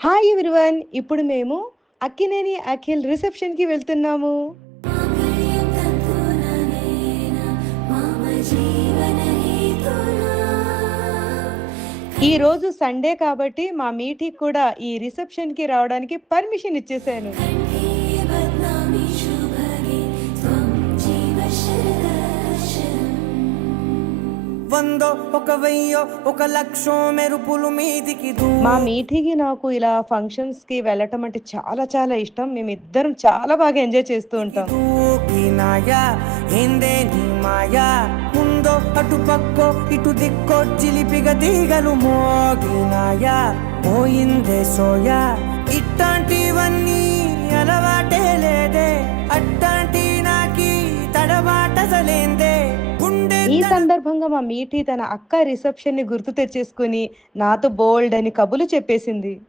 Hi everyone ఇప్పుడు మేము అక్కినేని అఖిల్ రిసెప్షన్కి వెళ్తున్నాము. ఈ రోజు సండే కాబట్టి మా మీటికి కూడా ఈ రిసెప్షన్కి రావడానికి పర్మిషన్ ఇచ్చేసాను. వందో ఒక వెయ్యో ఒక లక్షో మెరుపులు మీదికి మా మీటికి నాకు ఇలా ఫంక్షన్స్కి వెళ్ళటం అంటే చాలా చాలా ఇష్టం. మేము ఇద్దరం చాలా బాగా ఎంజాయ్ చేస్తూ ఉంటాం. మాయా? ముందో అటు పక్కో ఇటు దిక్కో చిలిపిగ తీగలు మోగినాయా పోయిందే సోయా ఇట్లాంటివన్నీ సందర్భంగా మా మీటి తన అక్క రిసెప్షన్ని గుర్తు తెచ్చేసుకుని నాతో బోల్డ్ అని కబులు చెప్పేసింది.